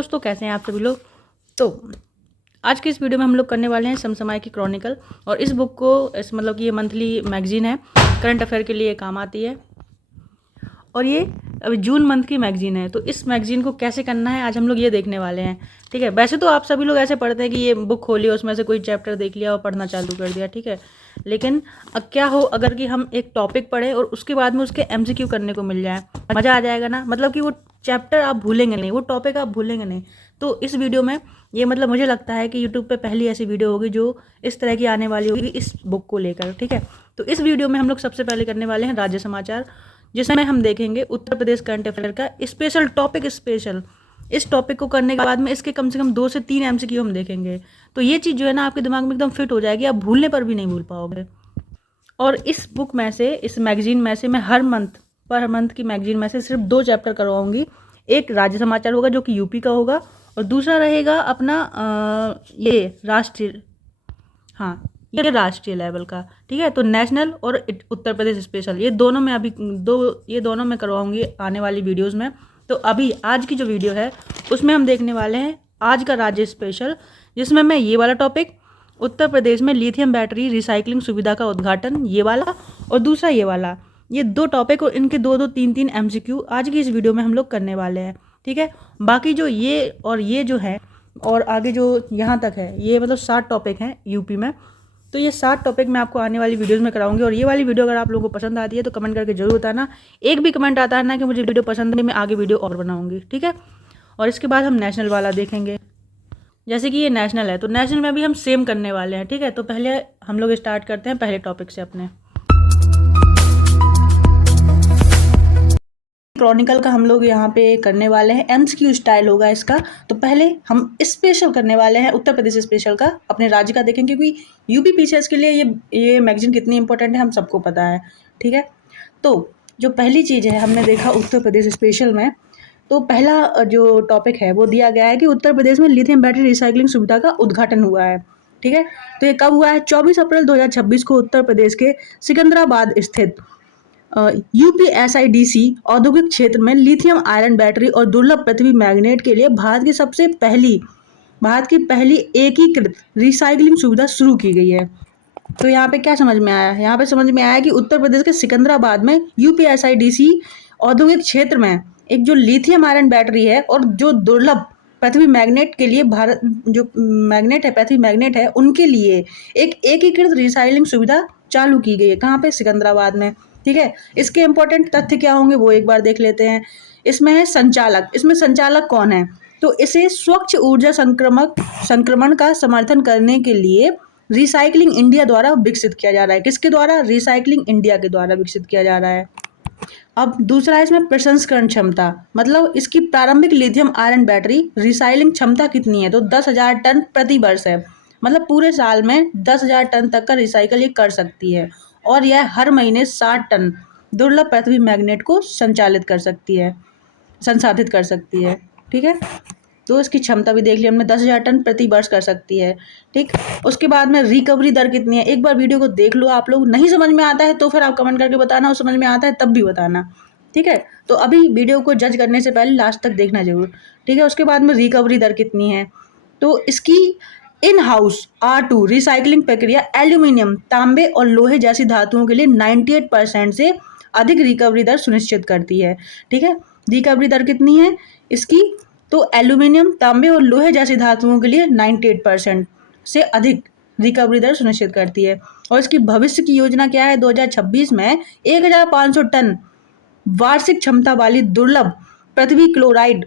दोस्तों, कैसे हैं आप सभी लोग। तो आज की इस वीडियो में हम लोग करने वाले हैं समसमाय की क्रॉनिकल। और इस बुक को मतलब कि ये मंथली मैगजीन है, करंट अफेयर के लिए काम आती है। और ये अभी जून मंथ की मैगजीन है, तो इस मैगजीन को कैसे करना है आज हम लोग ये देखने वाले हैं। ठीक है, वैसे तो आप सभी लोग ऐसे पढ़ते हैं कि ये बुक खोली, उसमें से कोई चैप्टर देख लिया और पढ़ना चालू कर दिया। ठीक है, लेकिन अब क्या हो अगर कि हम एक टॉपिक पढ़े और उसके बाद में उसके एमसीक्यू करने को मिल जाए, मज़ा आ जाएगा ना। मतलब कि वो चैप्टर आप भूलेंगे नहीं, वो टॉपिक आप भूलेंगे नहीं। तो इस वीडियो में ये मतलब मुझे लगता है कि यूट्यूब पे पहली ऐसी वीडियो होगी जो इस तरह की आने वाली होगी इस बुक को लेकर। ठीक है, तो इस वीडियो में हम लोग सबसे पहले करने वाले हैं राज्य समाचार, जिसमें हम देखेंगे उत्तर प्रदेश करंट अफेयर का स्पेशल टॉपिक। इस टॉपिक को करने के बाद में इसके कम से कम 2 से 3 एमसीक्यू हम देखेंगे। तो ये चीज़ जो है ना आपके दिमाग में एकदम फिट हो जाएगी, आप भूलने पर भी नहीं भूल पाओगे। और इस बुक में से, इस मैगजीन में से मैं हर मंथ की मैगजीन में से सिर्फ 2 चैप्टर करवाऊंगी। एक राज्य समाचार होगा जो कि यूपी का होगा, और दूसरा रहेगा अपना ये राष्ट्रीय, हाँ ये राष्ट्रीय लेवल का। ठीक है, तो नेशनल और उत्तर प्रदेश स्पेशल, ये दोनों मैं करवाऊंगी आने वाली वीडियोस में। तो अभी आज की जो वीडियो है उसमें हम देखने वाले हैं आज का राज्य स्पेशल, जिसमें मैं ये वाला टॉपिक, उत्तर प्रदेश में लिथियम बैटरी रिसाइकलिंग सुविधा का उद्घाटन, ये वाला, और दूसरा ये वाला, ये 2 टॉपिक और इनके 2-2 3-3 एमसीक्यू आज की इस वीडियो में हम लोग करने वाले हैं। ठीक है, बाकी जो ये और ये जो है और आगे जो यहाँ तक है, ये मतलब 7 टॉपिक हैं यूपी में। तो ये 7 टॉपिक मैं आपको आने वाली वीडियोस में कराऊंगी। और ये वाली वीडियो अगर आप लोगों को पसंद आती है तो कमेंट करके जरूर बताना। एक भी कमेंट आता है ना कि मुझे वीडियो पसंद नहीं, मैं आगे वीडियो और बनाऊंगी। ठीक है, और इसके बाद हम नेशनल वाला देखेंगे। जैसे कि ये नेशनल है, तो नेशनल में भी हम सेम करने वाले हैं। ठीक है, तो पहले हम लोग स्टार्ट करते हैं पहले टॉपिक से अपने क्रॉनिकल का। हम लोग यहाँ पे करने वाले हैं एमसीक्यू स्टाइल होगा इसका। तो पहले हम स्पेशल करने वाले हैं उत्तर प्रदेश स्पेशल का, अपने राज्य का देखेंगे, क्योंकि यूपी पीसीएस के लिए ये मैगजीन कितनी इंपॉर्टेंट है हम सबको पता है। ठीक है, तो जो पहली चीज़ है हमने देखा उत्तर प्रदेश स्पेशल में, तो पहला जो टॉपिक है वो दिया गया है कि उत्तर प्रदेश में लिथियम बैटरी रिसाइकलिंग सुविधा का उद्घाटन हुआ है। ठीक है, तो ये कब हुआ है? 24 अप्रैल 2026 को उत्तर प्रदेश के सिकंदराबाद स्थित यूपीएसआईडीसी औद्योगिक क्षेत्र में लिथियम आयरन बैटरी और दुर्लभ पृथ्वी मैग्नेट के लिए भारत की पहली एकीकृत रिसाइकलिंग सुविधा शुरू की गई है। तो यहाँ पे क्या समझ में आया? यहाँ पे समझ में आया कि उत्तर प्रदेश के सिकंदराबाद में यूपीएसआईडीसी औद्योगिक क्षेत्र में एक जो लिथियम आयरन बैटरी है और जो दुर्लभ पृथ्वी मैग्नेट के लिए भारत जो मैग्नेट है, पृथ्वी मैग्नेट है, उनके लिए एक एकीकृत रिसाइकलिंग सुविधा चालू की गई है। कहाँ पे? सिकंदराबाद में। ठीक है, इसके इंपॉर्टेंट तथ्य क्या होंगे वो एक बार देख लेते हैं। इसमें है संचालक। इसमें संचालक कौन है? तो इसे स्वच्छ ऊर्जा संक्रमण का समर्थन करने के लिए रिसाइकलिंग इंडिया द्वारा विकसित किया जा रहा है। किसके द्वारा? रिसाइकलिंग इंडिया के द्वारा विकसित किया जा रहा है। अब दूसरा है इसमें प्रसंस्करण क्षमता, मतलब इसकी प्रारंभिक लिथियम आयरन बैटरी रिसाइकलिंग क्षमता कितनी है? तो 10,000 टन प्रति वर्ष है। मतलब पूरे साल में 10,000 टन तक का रिसाइकल ये कर सकती है, और यह हर महीने 60 टन दुर्लभ पृथ्वी मैग्नेट को संसाधित कर सकती है। ठीक है, तो इसकी क्षमता भी देख ली हमने, 10,000 टन प्रति वर्ष कर सकती है। ठीक, उसके बाद में रिकवरी दर कितनी है? एक बार वीडियो को देख लो आप लोग, नहीं समझ में आता है तो फिर आप कमेंट करके बताना, और समझ में आता है तब भी बताना। ठीक है, तो अभी वीडियो को जज करने से पहले लास्ट तक देखना जरूर। ठीक है, उसके बाद में रिकवरी दर कितनी है? तो इसकी इन हाउस R2 रिसाइकलिंग प्रक्रिया एल्यूमिनियम, तांबे और लोहे जैसी धातुओं के लिए 98% से अधिक रिकवरी दर सुनिश्चित करती है। ठीक है, रिकवरी दर कितनी है इसकी? तो एल्यूमिनियम, तांबे और लोहे जैसी धातुओं के लिए 98% से अधिक रिकवरी दर सुनिश्चित करती है। और इसकी भविष्य की योजना क्या है? 2026 में 1,500 टन वार्षिक क्षमता वाली दुर्लभ पृथ्वी क्लोराइड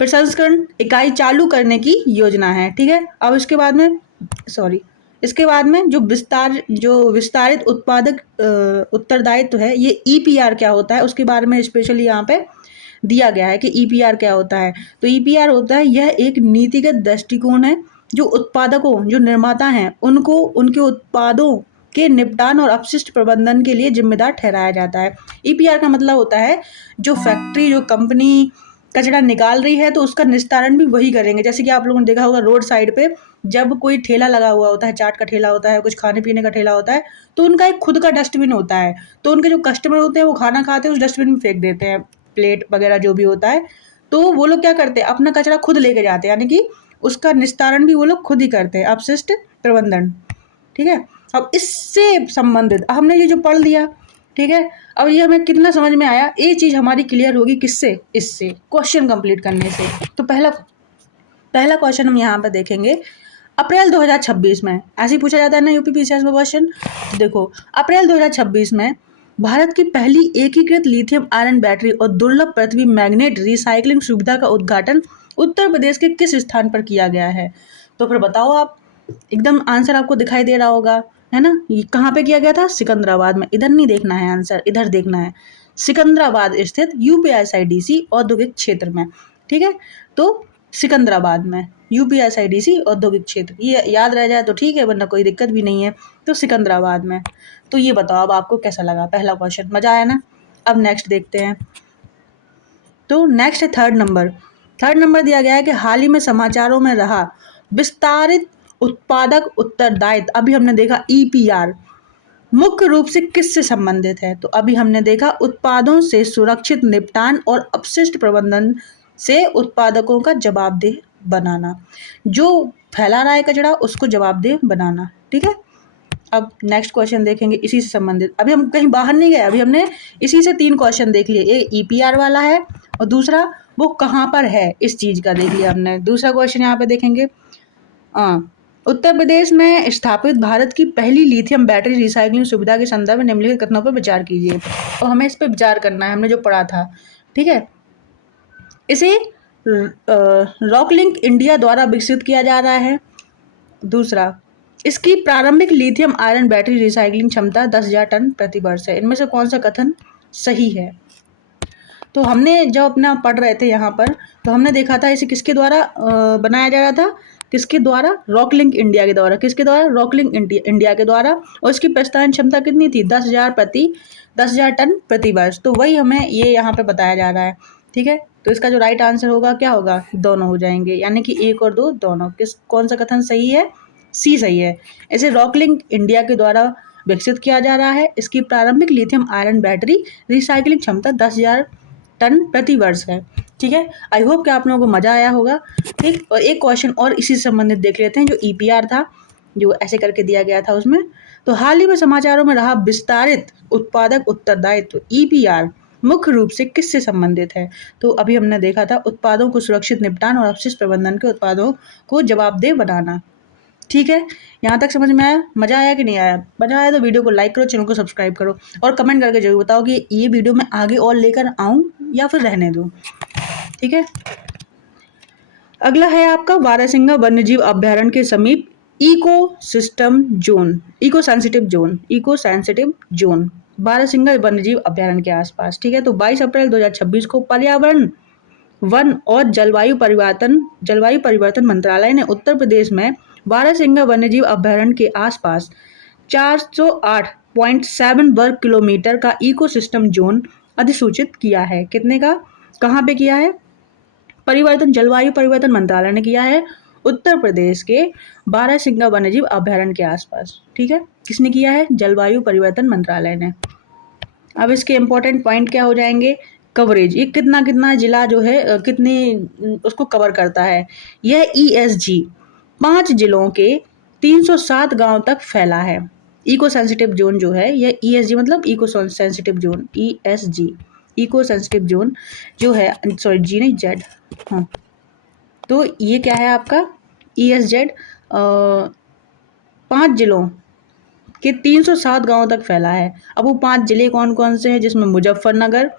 प्रसंस्करण इकाई चालू करने की योजना है। ठीक है, अब इसके बाद में जो विस्तारित उत्पादक उत्तरदायित्व है, ये ईपीआर क्या होता है उसके बारे में स्पेशली यहाँ पे दिया गया है कि ईपीआर क्या होता है। तो ईपीआर होता है, यह एक नीतिगत दृष्टिकोण है जो उत्पादकों, जो निर्माता हैं, उनको उनके उत्पादों के निपटान और अपशिष्ट प्रबंधन के लिए जिम्मेदार ठहराया जाता है। ईपीआर का मतलब होता है जो फैक्ट्री, जो कंपनी कचरा निकाल रही है तो उसका निस्तारण भी वही करेंगे। जैसे कि आप लोगों ने देखा होगा रोड साइड पे जब कोई ठेला लगा हुआ होता है, चाट का ठेला होता है, कुछ खाने पीने का ठेला होता है, तो उनका एक खुद का डस्टबिन होता है। तो उनके जो कस्टमर होते हैं वो खाना खाते हैं उस डस्टबिन में फेंक देते हैं, प्लेट वगैरह जो भी होता है। तो वो लोग क्या करते हैं, अपना कचरा खुद लेके जाते हैं, यानी कि उसका निस्तारण भी वो लोग खुद ही करते हैं, अपशिष्ट प्रबंधन। ठीक है, अब इससे संबंधित हमने ये जो पढ़ लिया, ठीक है, अब ये हमें कितना समझ में आया, ये चीज़ हमारी क्लियर होगी किससे, इससे क्वेश्चन कंप्लीट करने से। तो पहला क्वेश्चन हम यहाँ पर देखेंगे, अप्रैल 2026 में, ऐसे ही पूछा जाता है ना यूपी पीसीएस में क्वेश्चन। तो देखो, अप्रैल 2026 में भारत की पहली एकीकृत लिथियम आयरन बैटरी और दुर्लभ पृथ्वी मैग्नेट रिसाइकलिंग सुविधा का उद्घाटन उत्तर प्रदेश के किस स्थान पर किया गया है? तो फिर बताओ आप, एकदम आंसर आपको दिखाई दे रहा होगा, है ना। ये कहाँ पे किया गया था? सिकंदराबाद में। इधर नहीं देखना है आंसर, इधर देखना है, सिकंदराबाद स्थित यूपीएसआईडीसी औद्योगिक क्षेत्र में। ठीक है, तो सिकंदराबाद में यूपीएसआईडीसी औद्योगिक क्षेत्र, ये याद रह जाए तो ठीक है, वरना कोई दिक्कत भी नहीं है। तो सिकंदराबाद में। तो ये बताओ अब आपको कैसा लगा पहला क्वेश्चन, मजा आया ना। अब नेक्स्ट देखते हैं। तो नेक्स्ट है थर्ड नंबर दिया गया है कि हाल ही में समाचारों में रहा विस्तारित उत्पादक उत्तरदायित्व, अभी हमने देखा ईपीआर, मुख्य रूप से किससे संबंधित है? तो अभी हमने देखा उत्पादों से सुरक्षित निपटान और अपशिष्ट प्रबंधन से उत्पादकों का जवाबदेह बनाना, जो फैला रहा है कचरा उसको जवाबदेह बनाना। ठीक है, अब नेक्स्ट क्वेश्चन देखेंगे इसी से संबंधित। अभी हम कहीं बाहर नहीं गए, अभी हमने इसी से 3 क्वेश्चन देख लिए, एक ईपीआर वाला है और दूसरा वो कहाँ पर है इस चीज़ का देख लिया हमने। दूसरा क्वेश्चन यहाँ पे देखेंगे, उत्तर प्रदेश में स्थापित भारत की पहली लिथियम बैटरी रिसाइकलिंग सुविधा के संदर्भ में निम्नलिखित कथनों पर विचार कीजिए। और हमें इस पर विचार करना है, हमने जो पढ़ा था। ठीक है, इसे रॉकलिंक इंडिया द्वारा विकसित किया जा रहा है। दूसरा, इसकी प्रारंभिक लिथियम आयरन बैटरी रिसाइकलिंग क्षमता 10,000 टन प्रति वर्ष है। इनमें से कौन सा कथन सही है? तो हमने जब अपना पढ़ रहे थे यहाँ पर, तो हमने देखा था इसे किसके द्वारा बनाया जा रहा था, किसके द्वारा? रॉकलिंक इंडिया के द्वारा। किसके द्वारा? रॉकलिंक इंडिया के द्वारा। और इसकी प्रस्तावना क्षमता कितनी थी? 10,000 टन प्रति वर्ष। तो वही हमें ये यहाँ पे बताया जा रहा है। ठीक है, तो इसका जो राइट आंसर होगा क्या होगा? दोनों हो जाएंगे, यानी कि 1 और 2 दोनों। कौन सा कथन सही है? सी सही है। इसे रॉकलिंक इंडिया के द्वारा विकसित किया जा रहा है। इसकी प्रारंभिक लिथियम आयरन बैटरी रिसाइकलिंग क्षमता 10,000 टन प्रति वर्ष है। ठीक है, आई होप कि आप लोगों को मजा आया होगा। ठीक, और एक क्वेश्चन और इसी से संबंधित देख लेते हैं, जो ईपीआर था, जो ऐसे करके दिया गया था उसमें। तो हाल ही में समाचारों में रहा विस्तारित उत्पादक उत्तरदायित्व ईपीआर मुख्य रूप से किससे संबंधित है? तो अभी हमने देखा था उत्पादों को सुरक्षित निपटान और अपशिष्ट प्रबंधन के उत्पादों को जवाबदेह बनाना। ठीक है, यहाँ तक समझ में आया? मजा आया कि नहीं आया? मजा आया तो वीडियो को लाइक करो, चैनल को सब्सक्राइब करो और कमेंट करके जरूर बताओ कि ये वीडियो मैं आगे और लेकर आऊँ या फिर रहने दूँ। ठीक है, अगला है आपका बारहसिंगा वन्यजीव अभ्यारण्य के समीप इको सेंसिटिव जोन बारहसिंगा वन्यजीव अभ्यारण्य के आसपास। ठीक है, तो 22 अप्रैल 2026 को पर्यावरण, वन और जलवायु परिवर्तन मंत्रालय ने उत्तर प्रदेश में बारहसिंगा वन्यजीव अभ्यारण्य के आसपास 408.7 वर्ग किलोमीटर का इकोसिस्टम जोन अधिसूचित किया है। कितने का? कहाँ पे किया है? जलवायु परिवर्तन मंत्रालय ने किया है उत्तर प्रदेश के बारहसिंगा वन्यजीव अभ्यारण्य के आसपास। ठीक है, किसने किया है? जलवायु परिवर्तन मंत्रालय ने। अब इसके इम्पोर्टेंट पॉइंट क्या हो जाएंगे? कवरेज, ये कितना जिला जो है कितनी उसको कवर करता है। यह ESG 5 जिलों के 307 गांव तक फैला है। इको सेंसिटिव जोन जो है, यह ESG मतलब eco sensitive zone, ESG eco sensitive zone जो है, सॉरी जी नहीं जेड, हाँ, तो ये क्या है आपका ESZ 5 जिलों के 307 गांवों तक फैला है। अब वो 5 जिले कौन कौन से हैं? जिसमें मुजफ्फरनगर,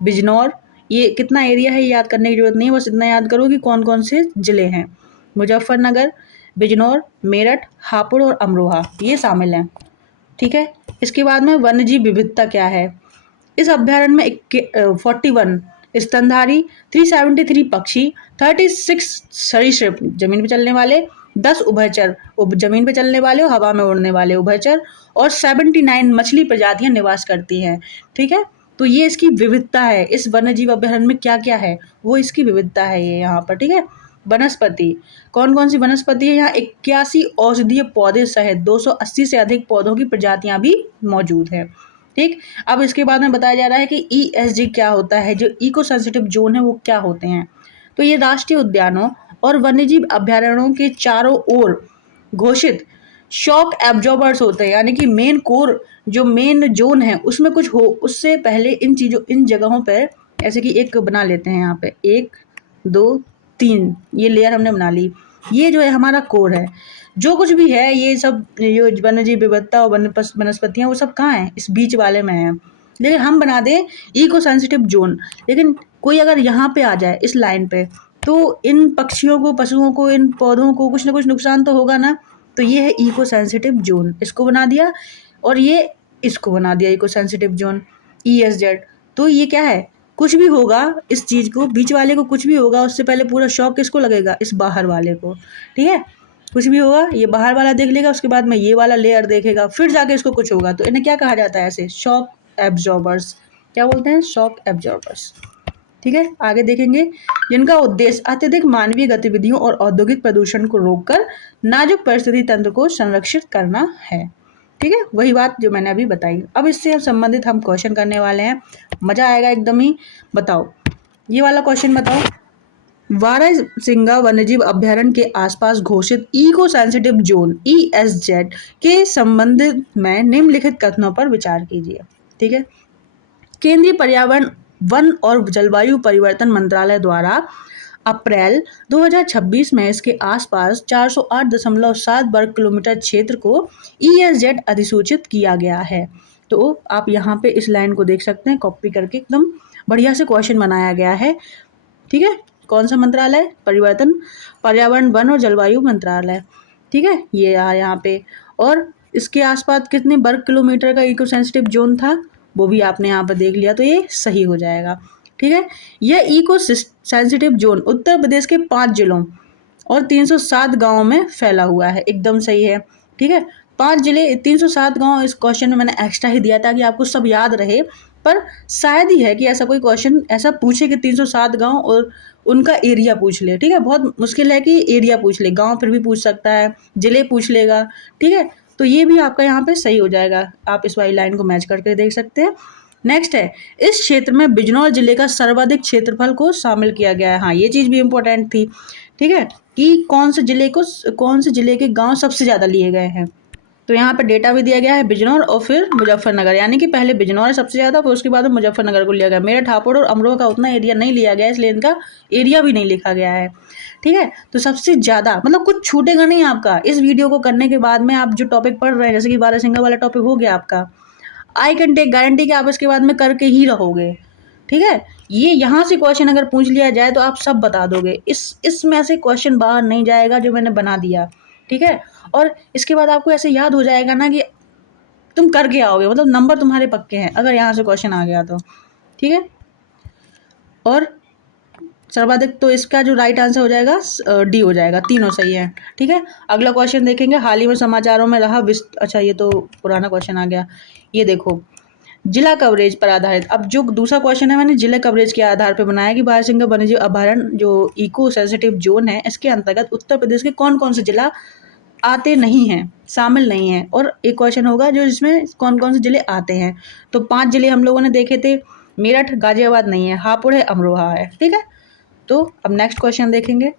बिजनौर, ये कितना एरिया है याद करने की जरूरत नहीं है, बस इतना याद करो कि कौन कौन से जिले हैं। मुजफ्फरनगर, बिजनौर, मेरठ, हापुड़ और अमरोहा ये शामिल हैं। ठीक है, इसके बाद में वन्यजीव विविधता क्या है? इस अभ्यारण्य में 41 स्तनधारी, 373 पक्षी, 36 सरीसृप जमीन पर चलने वाले, 10 उभयचर जमीन पर चलने वाले और हवा में उड़ने वाले उभयचर, और 79 मछली प्रजातियां निवास करती हैं। ठीक है, तो ये इसकी विविधता है। इस वन्यजीव अभ्यारण्य में क्या क्या है, वो इसकी विविधता है ये यहाँ पर। ठीक है, वनस्पति, कौन कौन सी वनस्पति है यहाँ? 81 औषधीय पौधे सहित 280 से अधिक पौधों की प्रजातियां भी मौजूद है। ठीक, अब इसके बाद में बताया जा रहा है कि ESG क्या होता है, जो इको सेंसिटिव जोन है वो क्या होते हैं। तो ये राष्ट्रीय उद्यानों और वन्यजीव अभयारण्यों के चारों ओर घोषित शॉक एब्जॉर्बर्स होते हैं, यानी कि मेन कोर जो मेन जोन है उसमें कुछ हो उससे पहले इन जगहों पर ऐसे कि एक बना लेते हैं। यहाँ पे 1 2 3 ये लेयर हमने बना ली। ये जो है हमारा कोर है। जो कुछ भी है ये सब जो वन्यजीव विविधता और वनस्पतियाँ वो सब कहाँ है, इस बीच वाले में है। लेकिन हम बना दें इको सेंसिटिव जोन, लेकिन कोई अगर यहाँ पे आ जाए इस लाइन पे तो इन पक्षियों को, पशुओं को, इन पौधों को कुछ ना कुछ नुकसान तो होगा ना। तो ये है इको सेंसिटिव जोन, इसको बना दिया, और ये इसको बना दिया इको सेंसिटिव जोन ESZ। तो ये क्या है, कुछ भी होगा इस चीज़ को, बीच वाले को कुछ भी होगा उससे पहले पूरा शॉक किसको लगेगा, इस बाहर वाले को। ठीक है, कुछ भी होगा ये बाहर वाला देख लेगा, उसके बाद में ये वाला लेयर देखेगा, फिर जाके इसको कुछ होगा। तो इन्हें क्या कहा जाता है, ऐसे शॉक एब्जॉर्बर्स। क्या बोलते हैं, शॉक एब्जॉर्बर्स। ठीक है, आगे देखेंगे, जिनका उद्देश्य अत्यधिक मानवीय गतिविधियों और औद्योगिक प्रदूषण को रोककर नाजुक परिस्थिति तंत्र को संरक्षित करना है। ठीक है, वही बात जो मैंने अभी बताई। अब इससे संबंधित हम क्वेश्चन करने वाले हैं, मजा आएगा एकदम ही। बताओ, ये वाला क्वेश्चन बताओ, बारहसिंगा वन्यजीव अभ्यारण्य के आसपास घोषित इको सेंसिटिव जोन ESZ के संबंध में निम्नलिखित कथनों पर विचार कीजिए। ठीक है, केंद्रीय पर्यावरण, वन और जलवायु परिवर्तन मंत्रालय द्वारा अप्रैल 2026 में इसके आसपास 408.7 वर्ग किलोमीटर क्षेत्र को ESZ अधिसूचित किया गया है। तो आप यहाँ पे इस लाइन को देख सकते हैं, कॉपी करके एकदम बढ़िया से क्वेश्चन बनाया गया है। ठीक है, कौन सा मंत्रालय, पर्यावरण, वन और जलवायु मंत्रालय। ठीक है, ये यहाँ पे, और इसके आसपास कितने वर्ग किलोमीटर का इको सेंसिटिव जोन था वो भी आपने यहाँ पर देख लिया, तो ये सही हो जाएगा। ठीक है, यह eco sensitive zone Uttar Pradesh के 5 जिलों और 307 गांवों में फैला हुआ है। एकदम सही है। ठीक है, 5 जिले 307 गांव, इस क्वेश्चन में मैंने एक्स्ट्रा ही दिया ताकि आपको सब याद रहे, पर शायद ही है कि ऐसा कोई क्वेश्चन ऐसा पूछे कि 307 गांव और उनका एरिया पूछ ले। ठीक है, बहुत मुश्किल है कि एरिया पूछ ले, गांव फिर भी पूछ सकता है, जिले पूछ लेगा। ठीक है, तो ये भी आपका यहाँ पे सही हो जाएगा, आप इस वाली लाइन को मैच करके देख सकते हैं। नेक्स्ट है, इस क्षेत्र में बिजनौर जिले का सर्वाधिक क्षेत्रफल को शामिल किया गया है। हाँ, ये चीज़ भी इम्पोर्टेंट थी। ठीक है, कि कौन से जिले के गांव सबसे ज़्यादा लिए गए हैं। तो यहाँ पर डेटा भी दिया गया है, बिजनौर और फिर मुजफ्फरनगर, यानी कि पहले बिजनौर है सबसे ज़्यादा, फिर उसके बाद मुजफ्फरनगर को लिया गया। मेरठ, हापुड़ और अमरोहा का उतना एरिया नहीं लिया गया, इसलिए इनका एरिया भी नहीं लिखा गया है। ठीक है, तो सबसे ज़्यादा मतलब कुछ छूटेगा नहीं आपका। इस वीडियो को करने के बाद में आप जो टॉपिक पढ़ रहे हैं, जैसे कि बारहसिंगा वाला टॉपिक हो गया आपका, आई कैन टेक गारंटी कि आप इसके बाद में करके ही रहोगे। ठीक है, ये यहाँ से क्वेश्चन अगर पूछ लिया जाए तो आप सब बता दोगे, इसमें से क्वेश्चन बाहर नहीं जाएगा जो मैंने बना दिया। ठीक है, और इसके बाद आपको ऐसे याद हो जाएगा ना कि तुम करके आओगे, मतलब नंबर तुम्हारे पक्के हैं अगर यहाँ से क्वेश्चन आ गया तो। ठीक है, और सर्वाधिक, तो इसका जो राइट आंसर हो जाएगा D हो जाएगा, तीनों सही है। ठीक है, अगला क्वेश्चन देखेंगे, हाल ही में समाचारों में रहा अच्छा ये तो पुराना क्वेश्चन आ गया। ये देखो, जिला कवरेज पर आधारित, अब जो दूसरा क्वेश्चन है मैंने जिला कवरेज के आधार पर बनाया कि बारहसिंगा वन्यजीव अभयारण्य जो इको सेंसिटिव जोन है, इसके अंतर्गत उत्तर प्रदेश के कौन कौन से जिला आते नहीं हैं, शामिल नहीं हैं। और एक क्वेश्चन होगा जो जिसमें कौन कौन से जिले आते हैं। तो 5 जिले हम लोगों ने देखे थे, मेरठ, गाजियाबाद नहीं है, हापुड़ है, अमरोहा है। ठीक है, तो अब नेक्स्ट क्वेश्चन देखेंगे।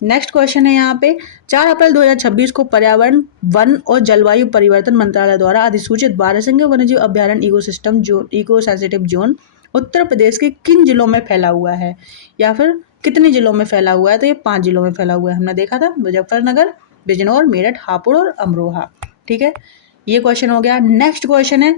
नेक्स्ट क्वेश्चन है यहाँ पे, 4 अप्रैल 2026 को पर्यावरण, वन और जलवायु परिवर्तन मंत्रालय द्वारा अधिसूचित बारहसिंगा वन्यजीव अभयारण्य eco sensitive zone Uttar Pradesh के किन जिलों में फैला हुआ है, या फिर कितने जिलों में फैला हुआ है। तो ये 5 जिलों में फैला हुआ है, हमने देखा था, मुजफ्फरनगर, बिजनौर, मेरठ, हापुड़ और अमरोहा। ठीक है, ये क्वेश्चन हो गया। नेक्स्ट क्वेश्चन है,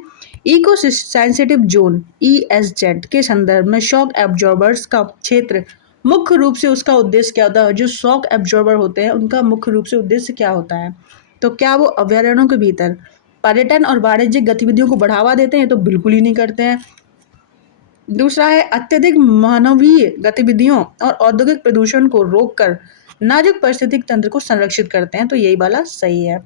इको सेंसिटिव जोन ESZ के संदर्भ में शॉक एब्जॉर्बर्स का क्षेत्र मुख्य रूप से उसका उद्देश्य क्या होता है। जो शॉक एब्जॉर्बर होते हैं उनका मुख्य रूप से उद्देश्य क्या होता है। तो क्या वो अभयारण्यों के भीतर पर्यटन और वाणिज्यिक गतिविधियों को बढ़ावा देते हैं, तो बिल्कुल ही नहीं करते हैं। दूसरा है, अत्यधिक मानवीय गतिविधियों और औद्योगिक प्रदूषण को रोककर नाजुक पारिस्थितिक तंत्र को संरक्षित करते हैं, तो यही वाला सही है।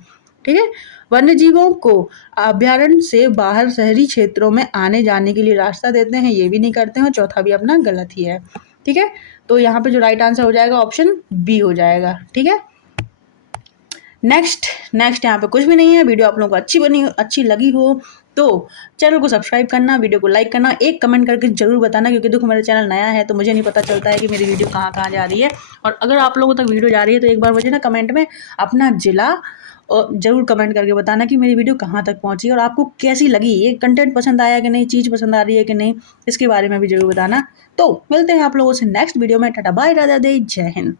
ठीक है, वन्य जीवों को अभयारण्य से बाहर शहरी क्षेत्रों में आने जाने के लिए रास्ता देते हैं, ये भी नहीं करते हैं। चौथा भी अपना गलत ही है। ठीक है, तो यहाँ पे जो राइट आंसर हो जाएगा ऑप्शन B हो जाएगा। ठीक है, नेक्स्ट यहाँ पे कुछ भी नहीं है। वीडियो आप लोगों को अच्छी लगी हो तो चैनल को सब्सक्राइब करना, वीडियो को लाइक करना, एक कमेंट करके ज़रूर बताना, क्योंकि देखो मेरा चैनल नया है तो मुझे नहीं पता चलता है कि मेरी वीडियो कहाँ कहाँ जा रही है। और अगर आप लोगों तक वीडियो जा रही है तो एक बार मुझे ना कमेंट में अपना ज़िला और ज़रूर कमेंट करके बताना कि मेरी वीडियो कहाँ तक पहुँची और आपको कैसी लगी, ये कंटेंट पसंद आया कि नहीं, चीज़ पसंद आ रही है कि नहीं, इसके बारे में भी ज़रूर बताना। तो मिलते हैं आप लोगों से नेक्स्ट वीडियो में। टाटा बाय, राधे राधे, जय हिंद।